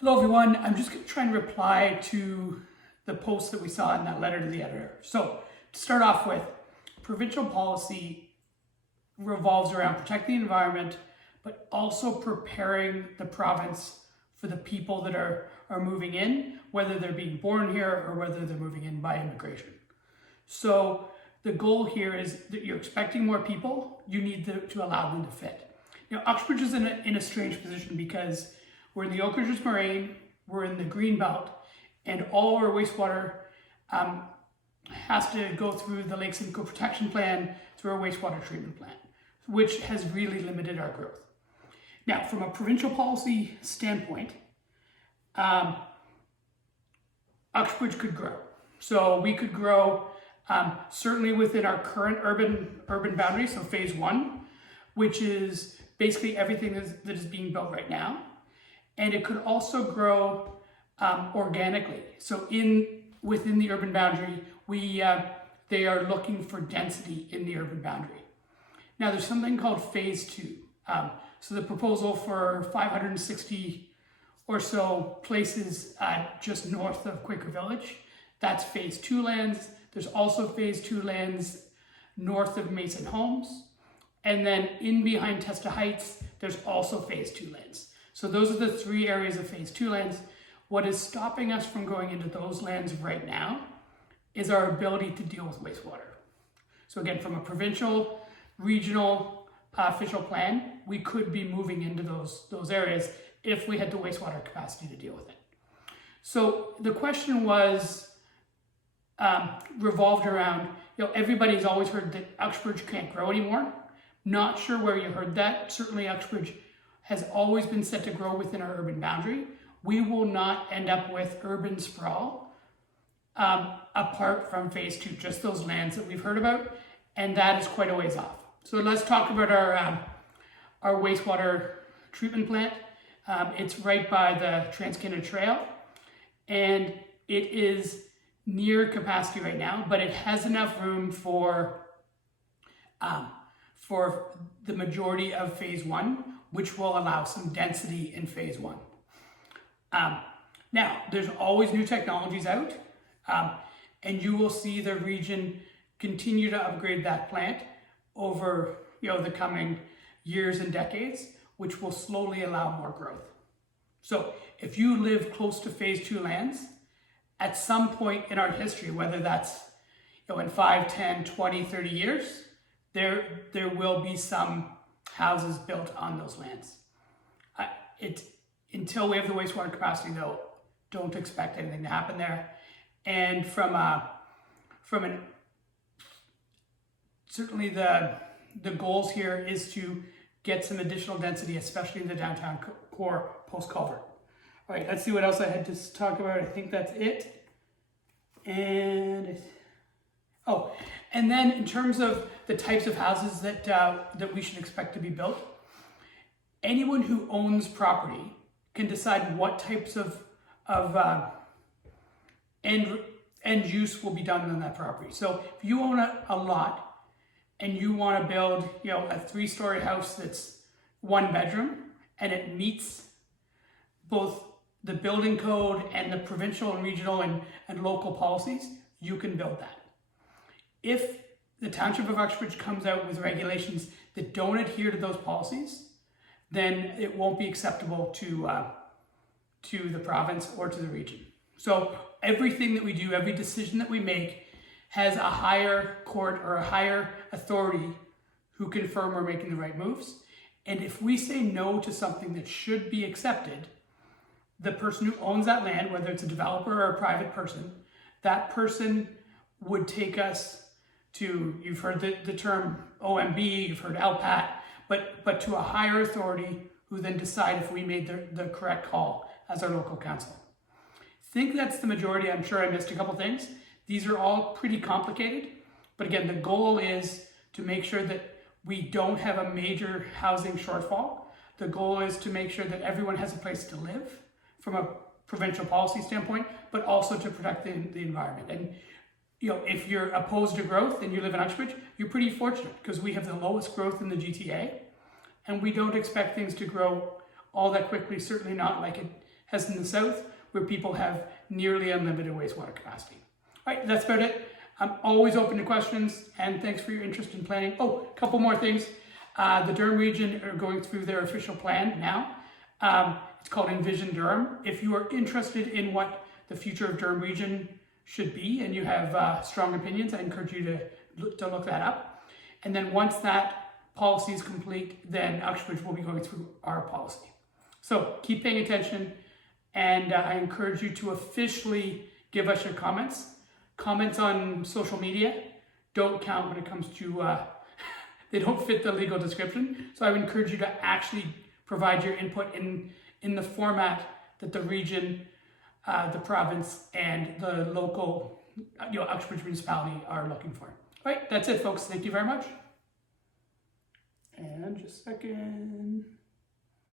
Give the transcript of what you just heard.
Hello everyone, I'm just going to try and reply to the post that we saw in that letter to the editor. So to start off with, provincial policy revolves around protecting the environment, but also preparing the province for the people that are moving in, whether they're being born here or whether they're moving in by immigration. So the goal here is that you're expecting more people, you need to allow them to fit. Now, Uxbridge is in a strange position because we're in the Oak Ridges Moraine, we're in the Greenbelt, and all our wastewater has to go through the Lake Simcoe Protection Plan, through our wastewater treatment plant, which has really limited our growth. Now, from a provincial policy standpoint, Uxbridge could grow. So we could grow certainly within our current urban boundary, so phase one, which is basically everything that is being built right now. And it could also grow organically. So within the urban boundary, they are looking for density in the urban boundary. Now there's something called phase two. So the proposal for 560 or so places just north of Quaker Village, that's phase two lands. There's also phase two lands north of Mason Homes. And then in behind Testa Heights, there's also phase two lands. So those are the three areas of phase two lands. What is stopping us from going into those lands right now is our ability to deal with wastewater. So again, from a provincial, regional, official plan, we could be moving into those areas if we had the wastewater capacity to deal with it. So the question was revolved around, everybody's always heard that Uxbridge can't grow anymore. Not sure where you heard that. Certainly Uxbridge has always been set to grow within our urban boundary. We will not end up with urban sprawl apart from phase two, just those lands that we've heard about, and that is quite a ways off. So let's talk about our wastewater treatment plant. It's right by the Trans-Canada Trail, and it is near capacity right now, but it has enough room for the majority of phase one, which will allow some density in phase one. Now, there's always new technologies out, and you will see the region continue to upgrade that plant over the coming years and decades, which will slowly allow more growth. So if you live close to phase two lands, at some point in our history, whether that's in 5, 10, 20, 30 years, there will be some houses built on those lands. Until we have the wastewater capacity, though, don't expect anything to happen there. And certainly the goals here is to get some additional density, especially in the downtown core post-culvert. All right, let's see what else I had to talk about. I think that's it. And then in terms of the types of houses that we should expect to be built, anyone who owns property can decide what types of end use will be done on that property. So if you own a lot and you want to build a 3-story house that's 1 bedroom and it meets both the building code and the provincial and regional and local policies, you can build that. If the Township of Uxbridge comes out with regulations that don't adhere to those policies, then it won't be acceptable to the province or to the region. So everything that we do, every decision that we make has a higher court or a higher authority who confirm we're making the right moves. And if we say no to something that should be accepted, the person who owns that land, whether it's a developer or a private person, that person would take us to, you've heard the term OMB, you've heard LPAT, but to a higher authority who then decide if we made the correct call as our local council. I think that's the majority. I'm sure I missed a couple things. These are all pretty complicated, but again, the goal is to make sure that we don't have a major housing shortfall. The goal is to make sure that everyone has a place to live from a provincial policy standpoint, but also to protect the environment. And if you're opposed to growth and you live in Uxbridge, you're pretty fortunate because we have the lowest growth in the GTA, and we don't expect things to grow all that quickly, certainly not like it as in the south, where people have nearly unlimited wastewater capacity. All right, that's about it. I'm always open to questions, and thanks for your interest in planning. Oh, a couple more things. The Durham region are going through their official plan now. It's called Envision Durham. If you are interested in what the future of Durham region should be, and you have strong opinions, I encourage you to look that up. And then once that policy is complete, then Uxbridge will be going through our policy. So keep paying attention, and I encourage you to officially give us your comments. Comments on social media don't count when it comes to, they don't fit the legal description. So I would encourage you to actually provide your input in the format that the region, the province, and the local, Uxbridge municipality are looking for. All right, that's it, folks. Thank you very much. And just a second.